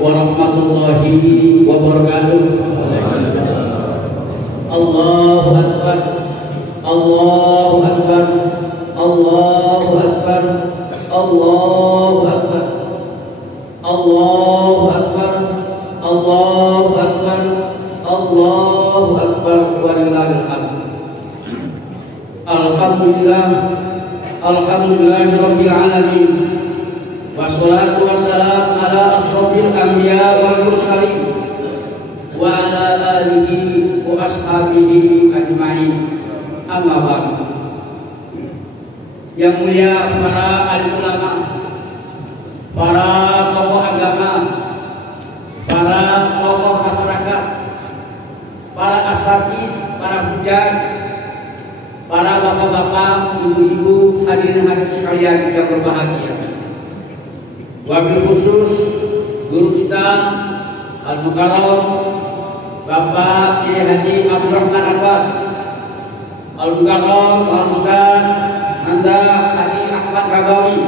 warahmatullahi wabarakatuh. Allahu Akbar, Allahu Akbar, Allahu Akbar, Allahu Akbar, Allahu Akbar, Allahu Akbar, Allahu Akbar, walillahil hamd. Alhamdulillah, alhamdulillahirabbil alamin. Wassalatu wassalam ala asrofil anbiya wal mursalin wa ala alihi wa ashabihi ajma'in. Amma ba'd. Yang mulia para alim ulama, para tokoh agama, para tokoh masyarakat, para asatiz, para hujaj, para bapak-bapak, ibu-ibu, hadirin hadirat sekalian yang berbahagia. Wabil khusus guru kita Al-Mukarram Bapak Kiai Haji Abdurrahman Anwar, Al-Mukarram Al-Ustaz Nanda Haji Ahmad Kabawi,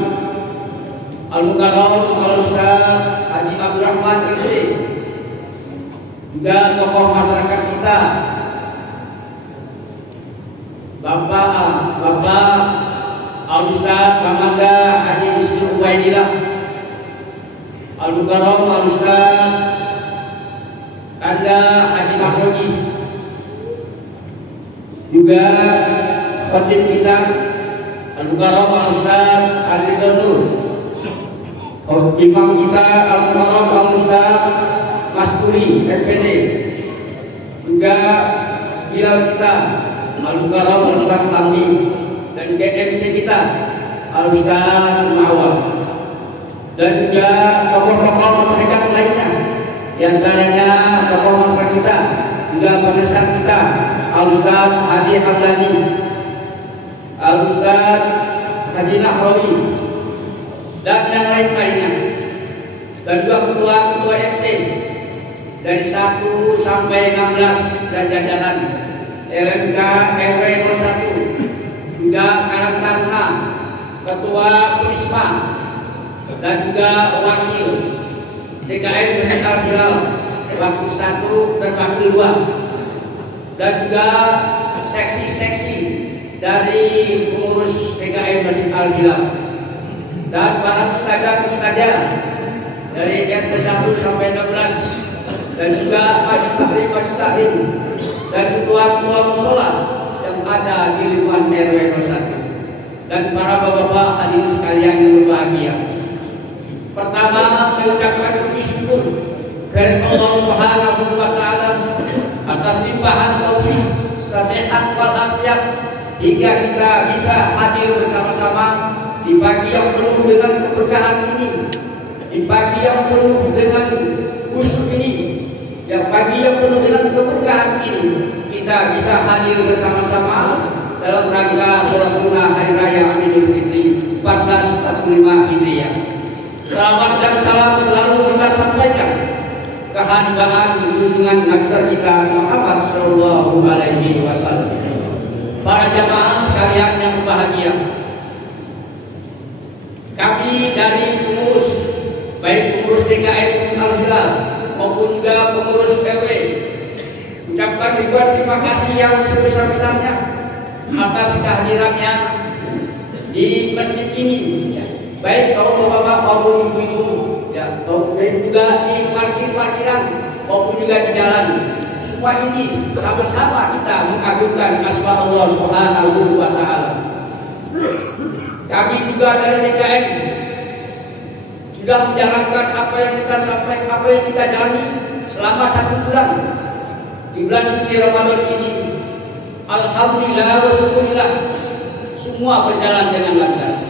Al-Mukarram Al-Ustaz Haji Abdurrahman Isi, juga tokoh masyarakat kita Bapak Al-Ustaz Kamanda Haji Ismi Ubaidillah, Al-Mukarram Al-Ustaz Anda Haji Mahmudi, juga khatib kita Al-Mukarram Al-Ustaz Ali Nur, imam kita Al-Mukarram Al-Ustaz Mas Kuli FPD, juga hilal kita Al-Mukarram Al-Ustaz Lambi, dan MC kita Al-Ustaz Mawar, dan juga tokoh-tokoh masyarakat lainnya, yang antaranya tokoh masyarakat kita, juga penasihat kita Al-Ustaz Hadi Hamdani, Al-Ustaz Haji Nahrawi, dan yang lain-lainnya, dan juga ketua-ketua RT dari 1 sampai 16 dan jajaran RMK RW 01, juga Karang Taruna, ketua Prisma, dan juga wakil DKM Masjid Al-Hilal, wakil 1 dan wakil 2, dan juga seksi-seksi dari pengurus DKM Masjid Al-Hilal, dan para ustadzah dari RT 1 sampai 16, dan juga majlis taklim dan ketua-ketua mushola yang ada di lingkungan RW 01, dan para bapak-bapak hadirin sekalian yang berbahagia. Pertama, kita ucapkan puji syukur kepada Allah Subhanahu wa taala atas limpahan taufik serta sehat wal afiat hingga kita bisa hadir bersama-sama di pagi yang penuh dengan keberkahan ini, di pagi yang penuh dengan khusyuk ini, yang pagi yang penuh dengan keberkahan ini, kita bisa hadir bersama-sama dalam rangka sholat sunnah hari raya Idul Fitri 1445 Hijriah. Selamat dan salam selalu kita sampaikan kehadiran junjungan Nabi kita Muhammad Shallallahu Alaihi Wasallam. Para jamaah sekalian yang berbahagia, kami dari pengurus, baik pengurus DKM Al-Hilal maupun juga pengurus RW, ucapkan ribuan terima kasih yang sebesar-besarnya atas kehadirannya di masjid ini. Baik kaum bapak maupun ibu-ibu, ya, maupun juga di parkiran maupun juga di jalan. Semua ini sama-sama kita mengagungkan asma Allah Subhanahu wa taala. Kami juga dari DKM sudah menjalankan apa yang kita sampaikan, apa yang kita jalani selama 1 bulan di bulan suci Ramadan ini. Alhamdulillah wa syukurillah, semua berjalan dengan lancar.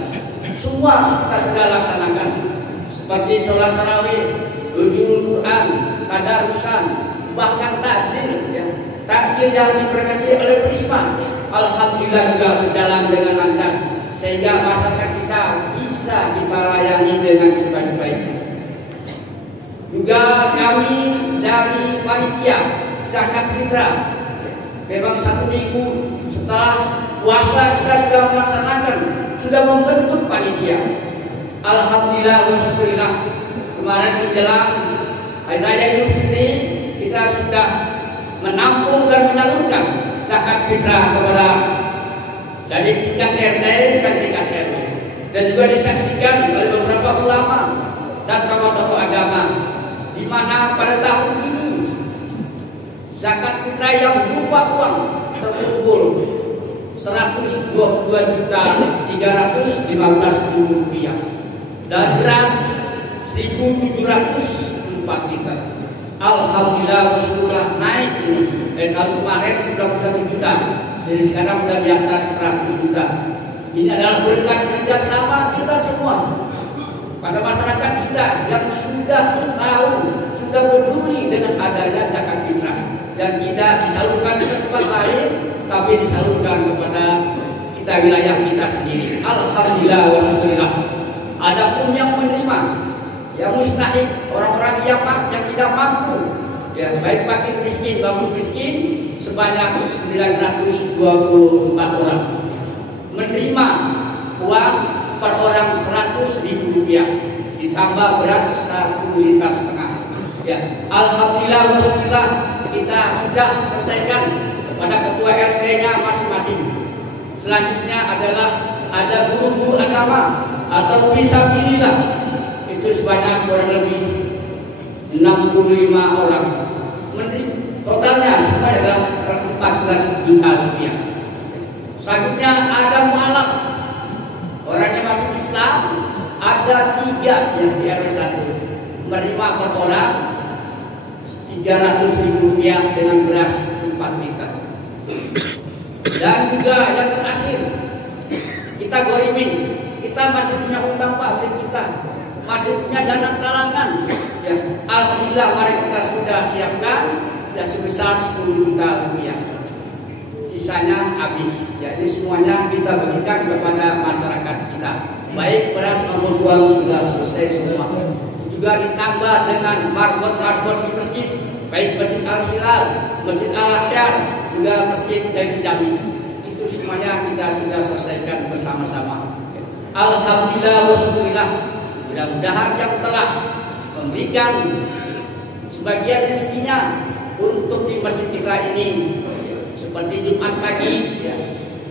Semua kita sudah laksanakan, seperti sholat tarawih, nuzulul Quran, tadarusan, bahkan takzir, ya, takbir yang diberkasi oleh Prisma, alhamdulillah juga berjalan dengan lancar, sehingga masyarakat kita bisa kita layani dengan sebaik-baiknya. Juga kami dari panitia zakat fitrah, memang 1 minggu setelah puasa kita sudah melaksanakan, sudah membentuk panitia. Alhamdulillah wa syukurillah, kemarin menjelang Hari Raya Idul Fitri kita sudah menampung dan menyalurkan zakat fitrah kepada dari tingkat RT dan tingkat RW, dan juga disaksikan oleh beberapa ulama dan tokoh-tokoh agama, di mana pada tahun ini zakat fitrah yang berupa uang terkumpul 122.315.000 rupiah dan beras 1.704 liter. Alhamdulillah bersyukurlah naik ini. Dan kalau kemarin 91 juta, jadi sekarang sudah di atas 100 juta. Ini adalah berkat kerjasama kita semua pada masyarakat kita yang sudah tahu, sudah peduli dengan adanya zakat fitrah dan tidak disalurkan ke tempat lain, tapi disalurkan kepada kita wilayah kita sendiri. Alhamdulillah wa syukurillah. Adapun yang menerima, yang mustahik, orang-orang yang tidak mampu, ya baik fakir miskin maupun miskin, sebanyak 924 orang menerima uang per orang 100.000 rupiah, ditambah beras 1,5 liter. Ya, alhamdulillah bismillah kita sudah selesaikan kepada ketua RT-nya masing-masing. Selanjutnya adalah ada guru-guru agama atau fisabilillah, itu sebanyak kurang lebih 65 orang. Totalnya semua adalah 14 juta rupiah. Selanjutnya ada mualaf, orangnya masuk Islam, ada 3 yang di RW 1 menerima per orang 300.000 rupiah dengan beras 4 liter. Dan juga yang terakhir, kita gorimin, kita masih punya utang batin, kita masih punya dana talangan. Ya, alhamdulillah mari kita sudah siapkan, sudah sebesar 10 juta rupiah. Sisanya habis. Jadi semuanya kita berikan kepada masyarakat kita. Baik beras maupun uang sudah selesai semua. Juga ditambah dengan marbot-marbot di masjid, baik Masjid Al-Hilal, Masjid Al-Ahyar, juga Masjid dari Jambi. Itu semuanya kita sudah selesaikan bersama-sama. Alhamdulillah wassyukurillah. Mudah-mudahan yang telah memberikan sebagian rezekinya untuk di masjid kita ini, seperti Jumat pagi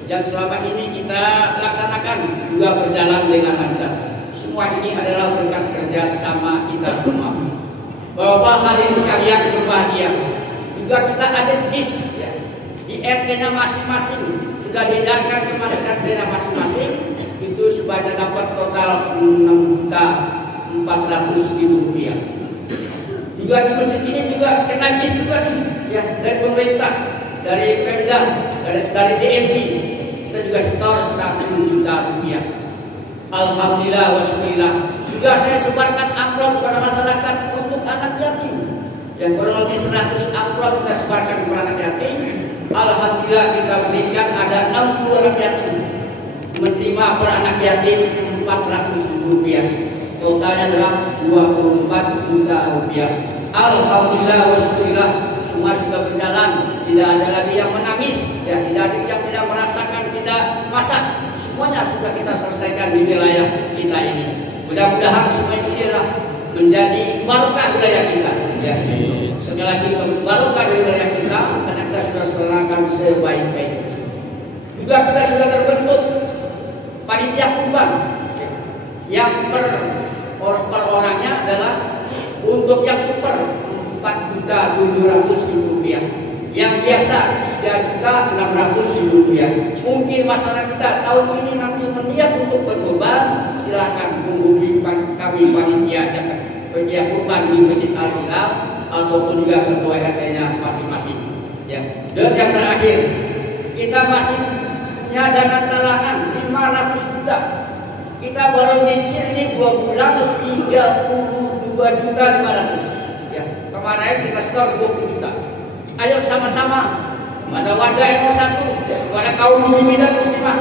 yang selama ini kita laksanakan, juga berjalan dengan lancar. Semua ini adalah berkat kerja sama kita semua. Bapak hadirin sekalian berbahagia, juga kita ada dis ya, di RT-nya masing-masing, sudah diedarkan ke RT-nya masing-masing, itu sebanyak dapat total 6.400.000 rupiah. Juga di masjid ini juga kena dis juga nih ya, dari pemerintah, dari Pemda, dari DNI, kita juga setor 1 juta rupiah. Alhamdulillah wasyukurillah. Juga saya sebarkan amplop kepada masyarakat untuk anak yatim. Yang kurang lebih 100 amplop kita sebarkan kepada anak yatim. Alhamdulillah kita berikan ada 60 anak yatim menerima per anak yatim 400.000 rupiah. Totalnya adalah 24 juta rupiah. Alhamdulillah wasyukurillah. Semua sudah berjalan, tidak ada lagi yang menangis, ya, tidak ada yang tidak merasakan, tidak masak. Semuanya sudah kita selesaikan di wilayah kita ini. Mudah-mudahan semua ini adalah menjadi barokah wilayah kita. Ya. Sekali lagi barokah di wilayah kita karena kita sudah selesaikan sebaik-baiknya. Juga kita sudah terbentuk panitia kurban yang per orangnya adalah untuk yang super 4.700.000 rupiah, yang biasa 3.600.000 rupiah. Mungkin masyarakat kita tahun ini nanti meniat untuk berkorban, silakan hubungi kami panitia kurban di Masjid Al-Hilal ataupun juga ketua RT-nya masing-masing. Ya. Dan yang terakhir, kita masih punya dana talangan 500 juta. Kita baru nyicil ini 2 bulan 32.500.000. Kemarin kita setor 20 juta. Ayo sama-sama pada warga yang satu, pada kaum muslimin dan muslimah,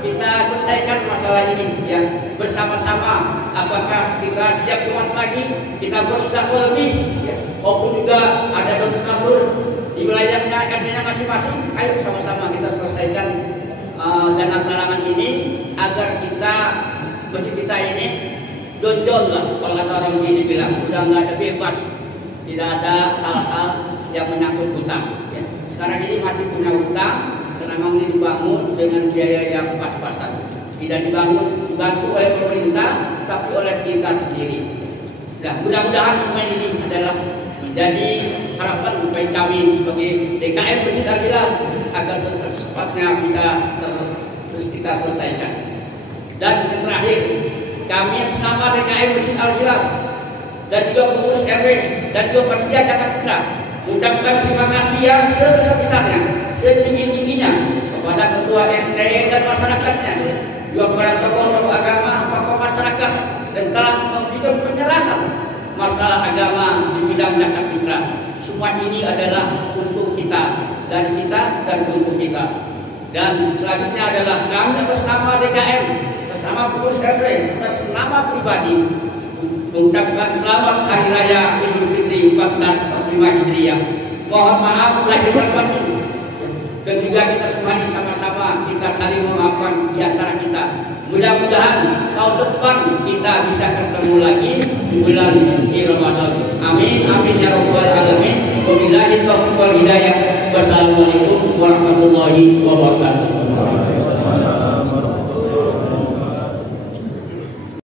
kita selesaikan masalah ini ya bersama-sama. Apakah kita setiap Jumat pagi kita bersedekah lebih ya, maupun juga ada donatur di wilayahnya RT-nya masing-masing. Ayo sama-sama kita selesaikan dana talangan ini agar kita masjid kita ini Jon lah kalau kata orang sini bilang, udah nggak ada bebas, tidak ada hal-hal yang menyangkut hutang. Ya. Sekarang ini masih punya hutang karena memang ini dibangun dengan biaya yang pas-pasan. Tidak dibantu oleh pemerintah, tapi oleh kita sendiri. Nah, mudah-mudahan semua ini adalah menjadi harapan bagi kami sebagai DKM Masjid Al-Hilal agar secepatnya bisa terus kita selesaikan. Dan yang terakhir, kami selama DKM Masjid Al-Hilal dan juga pengurus RW dan juga panitia Zakat Fitrah mengucapkan terima kasih yang sebesar-besarnya, setinggi-tingginya kepada ketua RT dan masyarakatnya, juga kepada tokoh-tokoh agama, tokoh masyarakat, dan telah memberikan penyerahan masalah agama di bidang zakat fitrah. Semua ini adalah untuk kita, dari kita dan untuk kita. Dan selanjutnya adalah kami atas nama DKM, atas nama pengurus RW, atas nama pribadi mengucapkan selamat Hari Raya Idul Fitri 1445 Hijriah. Mohon maaf lahir dan batin. Dan juga kita semua ini sama-sama kita saling memaafkan di antara kita. Mudah-mudahan tahun depan kita bisa ketemu lagi di bulan suci Ramadan. Amin, amin ya rabbal alamin. Wabillahi taufiq wal hidayah. Wassalamualaikum.